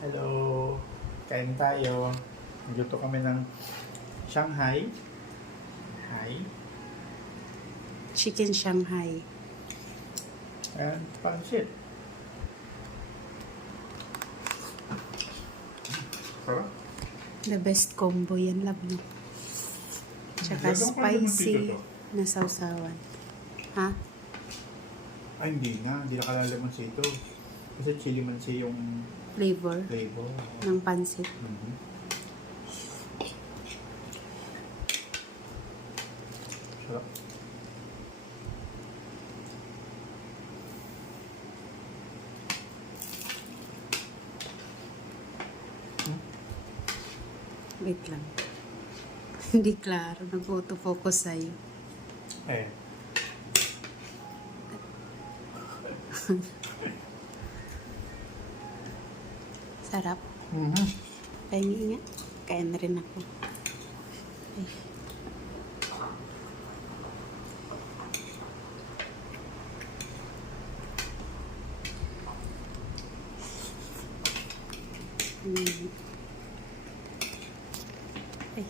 Hello! Kain tayo. Nagluto kami ng Shanghai. Hi. Chicken Shanghai. And pansit. Sarap. The best combo yan, love, no? Tsaka Lagyan ko naman dito spicy to. na sausawan. Ha? Ay, hindi na. Hindi nakalalaman sa ito. Kasi chili man siya yung Flavor flavor. ng pansit. Mhm. Sarap. Wait lang. Hindi klaro. Nag-auto-focus sa'yo. Eh. Sarap. Mhm. Pahingi nga. Kain na rin ako. Ay. Mm. Ay.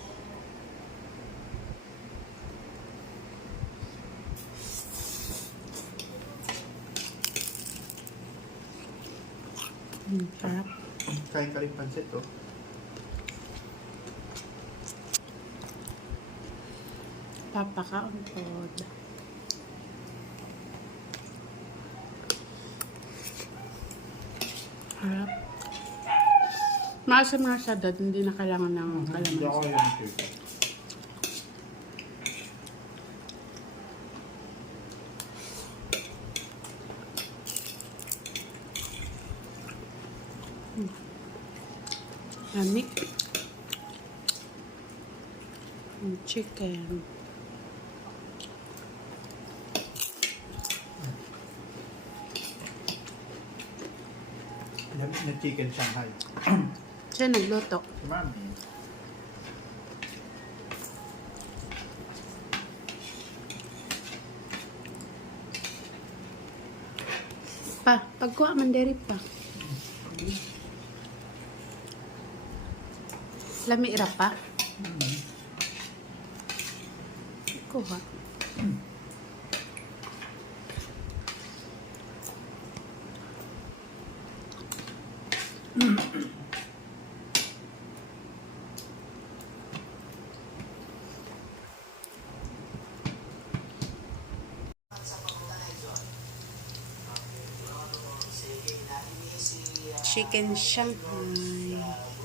Sarap. Kain ka rin pansit, oh. Papakaon po. Harap. Maasim nga siya dad, hindi na kailangan ng Hindi ako kalamansi. yung cake. Yummy. Yung chicken. Lamig na chicken Shanghai. Siya nagluto. Si Mami. Pa, pagkuha man diri pa. Lami ra pa. Kuha. Chicken Shanghai.